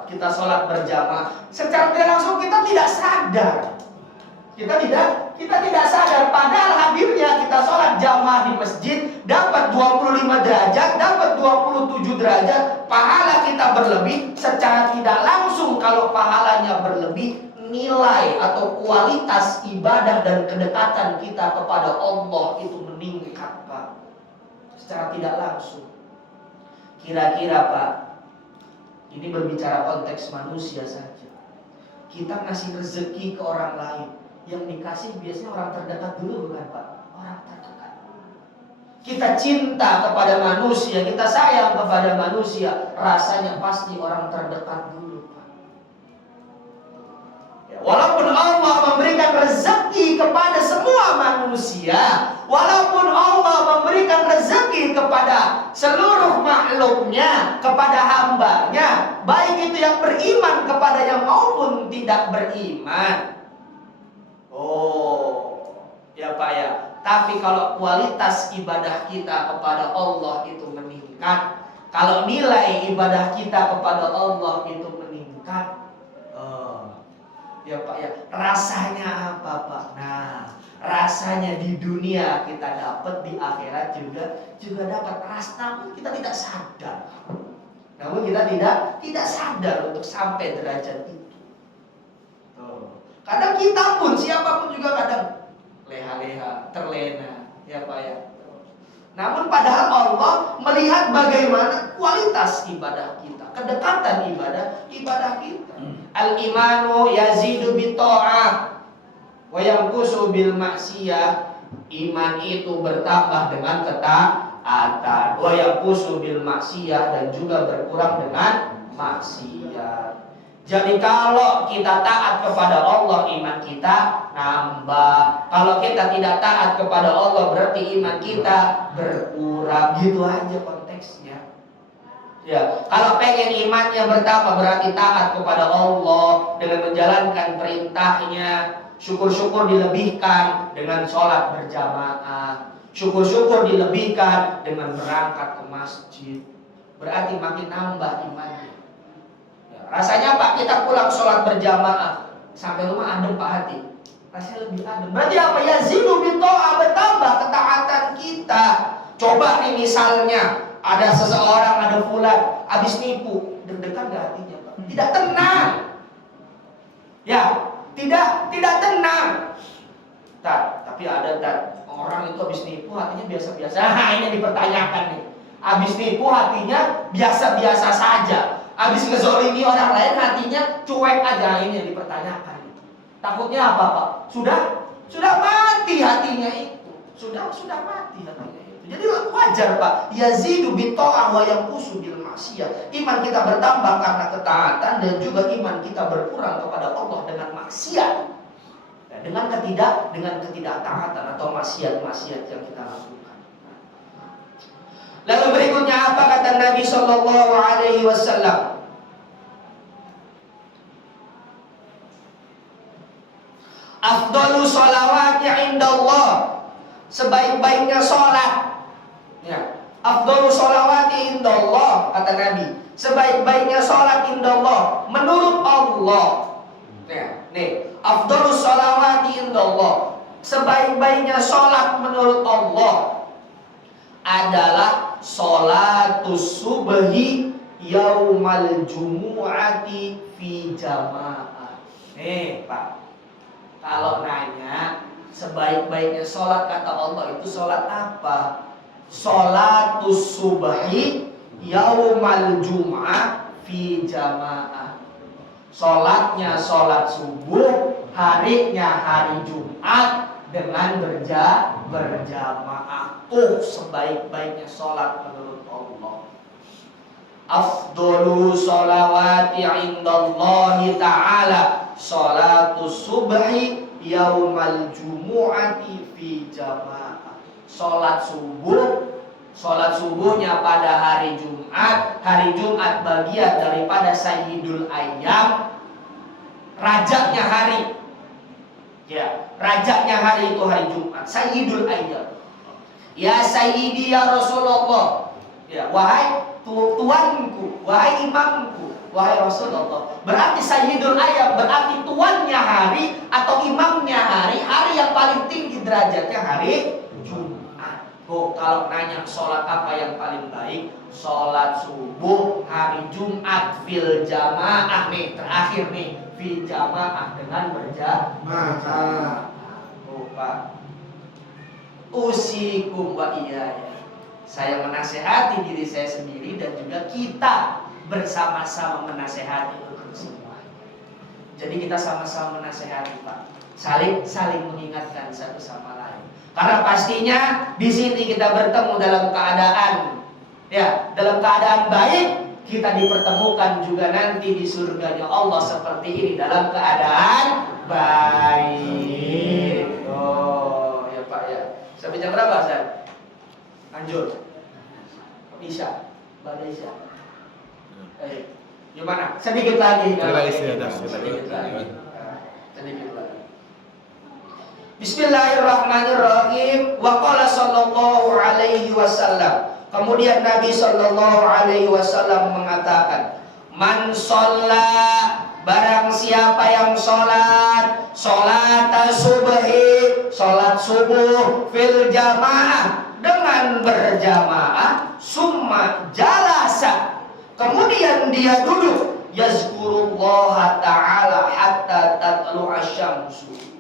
kita sholat berjamaah, secara tidak langsung kita tidak sadar. Kita tidak sadar, padahal hadirnya kita sholat jamaah di masjid dapat 25 derajat, dapat 27 derajat, pahala kita berlebih. Secara tidak langsung kalau pahalanya berlebih, nilai atau kualitas ibadah dan kedekatan kita kepada Allah itu meningkat Pak. Secara tidak langsung. Kira-kira Pak, ini berbicara konteks manusia saja. Kita ngasih rezeki ke orang lain, yang dikasih biasanya orang terdekat dulu bukan Pak? Orang terdekat. Kita cinta kepada manusia, kita sayang kepada manusia, rasanya pasti orang terdekat dulu Pak. Ya, walaupun Allah memberikan rezeki kepada semua manusia, walaupun Allah memberikan rezeki kepada seluruh makhluknya, kepada hambanya, baik itu yang beriman kepadanya maupun tidak beriman. Oh, ya Pak ya. Tapi kalau kualitas ibadah kita kepada Allah itu meningkat, kalau nilai ibadah kita kepada Allah itu meningkat, ya Pak ya, rasanya apa Pak? Nah, rasanya di dunia kita dapat, di akhirat juga dapat. Namun kita tidak sadar. Namun kita tidak sadar untuk sampai derajat itu. Kadang kita pun, siapapun juga kadang leha-leha, terlena, ya Pak ya. Namun padahal Allah melihat bagaimana kualitas ibadah kita, kedekatan ibadah kita. Al-imanu yazidu bitta'ah wa yanqusu bil maksiyah. Iman itu bertambah dengan ketaatan, wa yanqusu bil maksiyah, dan juga berkurang dengan maksiat. Jadi kalau kita taat kepada Allah, iman kita nambah. Kalau kita tidak taat kepada Allah, berarti iman kita berkurang. Gitu aja konteksnya. Ya, kalau pengen imannya bertambah, berarti taat kepada Allah dengan menjalankan perintahnya. Syukur-syukur dilebihkan dengan sholat berjamaah. Syukur-syukur dilebihkan dengan berangkat ke masjid. Berarti makin nambah imannya. Rasanya Pak, kita pulang sholat berjamaah, sampai rumah adem Pak hati, rasanya lebih adem. Berarti apa? Yazidu bitta'ah, bertambah ketaatan kita. Coba nih misalnya ada seseorang, ada fulan habis nipu, deg-degan gak hatinya Pak? Tidak tenang. Ya, tidak tenang. Tapi ada orang itu habis nipu hatinya biasa-biasa. Nah, ini dipertanyakan nih. Habis nipu hatinya biasa-biasa saja. Habis ngezolimi orang lain hatinya cuek aja, ini yang dipertanyakan. Takutnya apa Pak? Sudah mati hatinya itu. Sudah mati hatinya itu. Jadi wajar Pak. Yazidu bitta'ah wa yanqusu bil maksiyah. Iman kita bertambah karena ketaatan, dan juga iman kita berkurang kepada Allah dengan maksiat. Ya, dengan ketidaktaatan atau maksiat-maksiat yang kita lakukan. Lalu berikutnya apa kata Nabi Sallallahu Alaihi Wasallam? Afdalu sholawati indallah, sebaik-baiknya sholat. Ya, afdalu sholawati indallah, kata Nabi, sebaik-baiknya sholat indallah, menurut Allah. Ya, nih, afdalu sholawati indallah, sebaik-baiknya sholat menurut Allah adalah sholatus subhi yaumal jumu'ati fi jamaah. Pak, kalau nanya sebaik-baiknya sholat kata Allah itu sholat apa? Sholatus subhi yaumal jum'ah fi jamaah. Sholatnya sholat subuh, harinya hari Jumat dengan berjamaah. Sebaik-baiknya sholat menurut Allah. Afdhalu sholawati indallahi ta'ala sholatus subhi yaumal jumu'ati fi jamaah. Sholat subuhnya pada hari Jumat. Hari Jumat bagian daripada Sayyidul Ayyam, rajanya hari. Ya, rajanya hari itu hari Jumat, Sayyidul Ayyam. Ya Sayyidi ya Rasulullah. Ya, wahai tuanku, wahai imamku, wahai Rasulullah. Berarti Sayyidul Ayyam berarti tuannya hari atau imamnya hari, hari yang paling tinggi derajatnya hari Jumat. Kalau nanya sholat apa yang paling baik, sholat subuh hari Jumat fil jamaah nih, terakhir nih, fil jamaah dengan berjamaah. Pak, usikum wa iyaya. Saya menasehati diri saya sendiri dan juga kita bersama-sama menasehati untuk semuanya. Jadi kita sama-sama menasehati, Pak. Saling mengingatkan satu sama lain. Karena pastinya di sini kita bertemu dalam keadaan baik, kita dipertemukan juga nanti di surganya Allah seperti ini dalam keadaan baik. Oh, ya Pak ya. Sampai jam berapa, Ustaz? Lanjut. Isya. Pada Isya. Gimana? Sedikit lagi. Sedikit lagi. Bismillahirrahmanirrahim. Wa qala sallallahu alaihi wasallam. Kemudian Nabi sallallahu alaihi wasallam mengatakan, "Man shalla, barang siapa yang salat subhi, salat subuh fil jamaah dengan berjamaah, summa jalasa, kemudian dia duduk, yazkurullaha ta'ala hatta tatlu'a syamsu."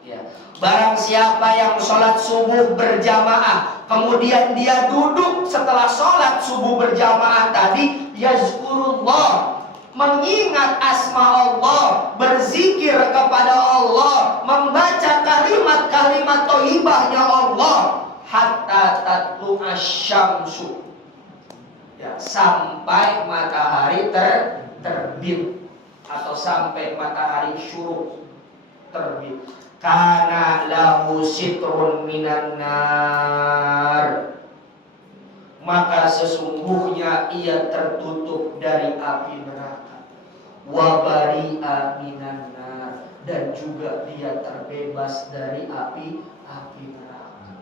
Ya. Barang siapa yang sholat subuh berjamaah, kemudian dia duduk setelah sholat subuh berjamaah tadi, yazkurullah, mengingat asma Allah, berzikir kepada Allah, membaca kalimat-kalimat thayyibahnya Allah, hatta tatlu'a syamsu, ya, sampai matahari terbit atau sampai matahari syuruk terbit. Kana lahu sitrun minan nar, maka sesungguhnya ia tertutup dari api neraka. Wa bari'a minan nar, dan juga dia terbebas dari api neraka.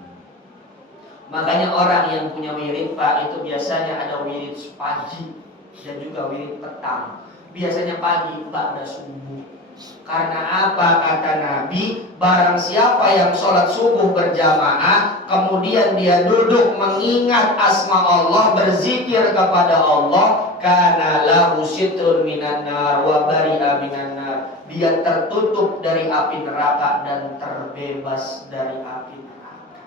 Makanya orang yang punya wirid, Pak, itu biasanya ada wirid pagi dan juga wirid petang. Biasanya pagi ba'da subuh. Karena apa? Kata Nabi, barang siapa yang sholat subuh berjamaah, kemudian dia duduk mengingat asma Allah, berzikir kepada Allah, kana lahu sitrun minan nar wa bari'a minan nar, dia tertutup dari api neraka dan terbebas dari api neraka.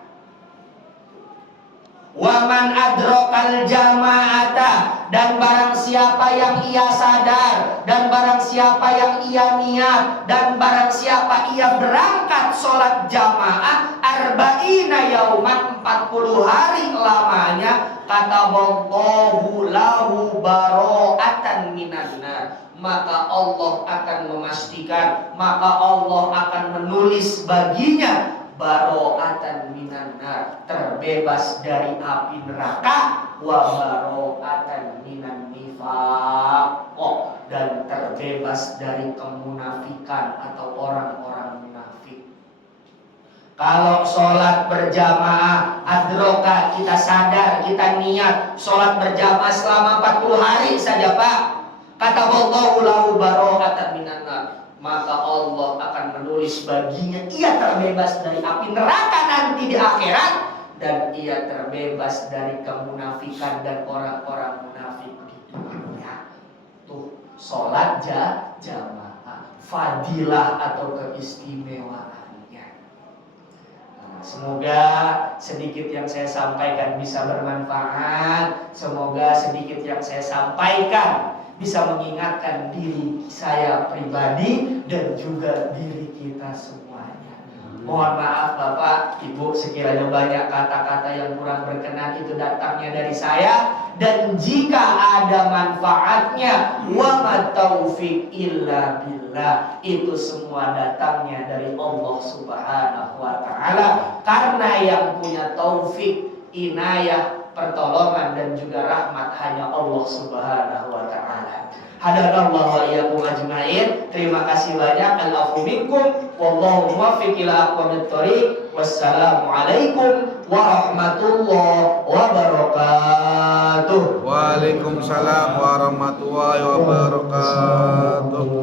Waman adrokal jama'ata, dan barang siapa yang ia sadar, dan barang siapa yang ia niat, dan barang siapa ia berangkat sholat jamaah arba'ina yauman, 40 hari lamanya, kataballahu lahu baro'atan minan nar, maka Allah akan memastikan, maka Allah akan menulis baginya baro'atan minan nar, terbebas dari api neraka, wa baro'atan minan nifaq, dan terbebas dari kemunafikan atau orang-orang munafik. Kalau sholat berjamaah adroka, kita sadar, kita niat sholat berjamaah selama 40 hari saja, Pak, kata Allahu lahu baro'atan minan nar, maka Allah akan menulis baginya ia terbebas dari api neraka nanti di akhirat, dan ia terbebas dari kemunafikan dan orang-orang munafik di dunia. Tuh, sholat jamaah, fadilah atau keistimewaannya. Nah, Semoga sedikit yang saya sampaikan bisa bermanfaat. Semoga sedikit yang saya sampaikan bisa mengingatkan diri saya pribadi dan juga diri kita semuanya. Mohon maaf Bapak, Ibu, sekiranya banyak kata-kata yang kurang berkenan itu datangnya dari saya. Dan jika ada manfaatnya, wa ma taufiq illa billah, itu semua datangnya dari Allah Subhanahu wa taala. Karena yang punya taufik, inayah, pertolongan dan juga rahmat hanya Allah Subhanahu wa taala. Hadanallahu wa iyyakum ajmain. Terima kasih banyak. Al-afu minkum wallahu muwaffiq ila aqwamit thoriq. Wassalamualaikum warahmatullahi wabarakatuh. Waalaikumsalam warahmatullahi wabarakatuh.